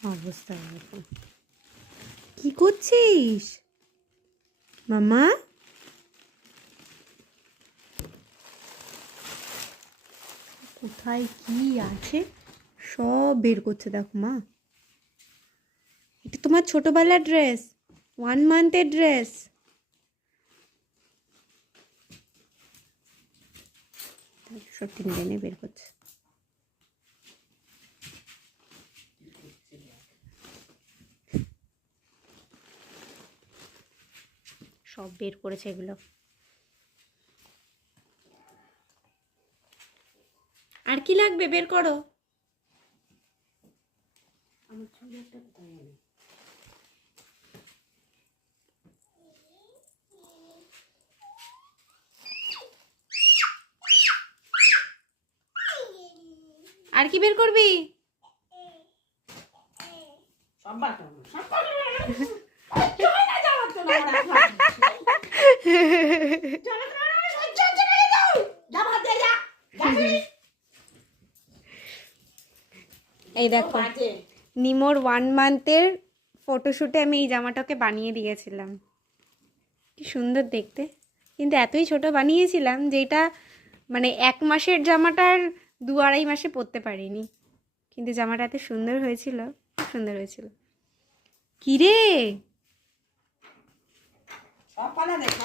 অবস্থা এরকম। কি করছিস মামা? কোথায় কি আছে সব বের করছে দেখো মা। এটা তোমার ছোটবেলার ড্রেস, 1 মান্থের ড্রেস। সব টেনে বের করছে। সব বের করেছে এগুলো। আর কি লাগবে বের করো। আমার ছবি একটা কোথায় গেল? আর কি বের করবি? এই দেখো নিমোর 1 মান্থের ফটোশুটে আমি এই জামাটাকে বানিয়ে দিয়েছিলাম। কি সুন্দর দেখতে, কিন্তু এতই ছোট বানিয়েছিলাম যেটা মানে 1 মাসের জামাটার 2-2.5 মাসে পরতে পারিনি, কিন্তু জামাটা এত সুন্দর হয়েছিল, খুব সুন্দর হয়েছিল। কি রে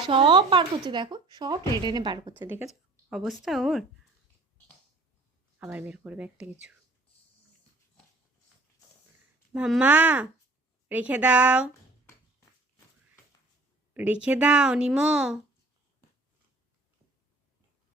সব বার করছে দেখো, সব টেনে টেনে বার করছে, দেখেছো অবস্থা ওর। আবার বের করবে একটা কিছু। মাম্মা রেখে দাও, রেখে দাও নিমো।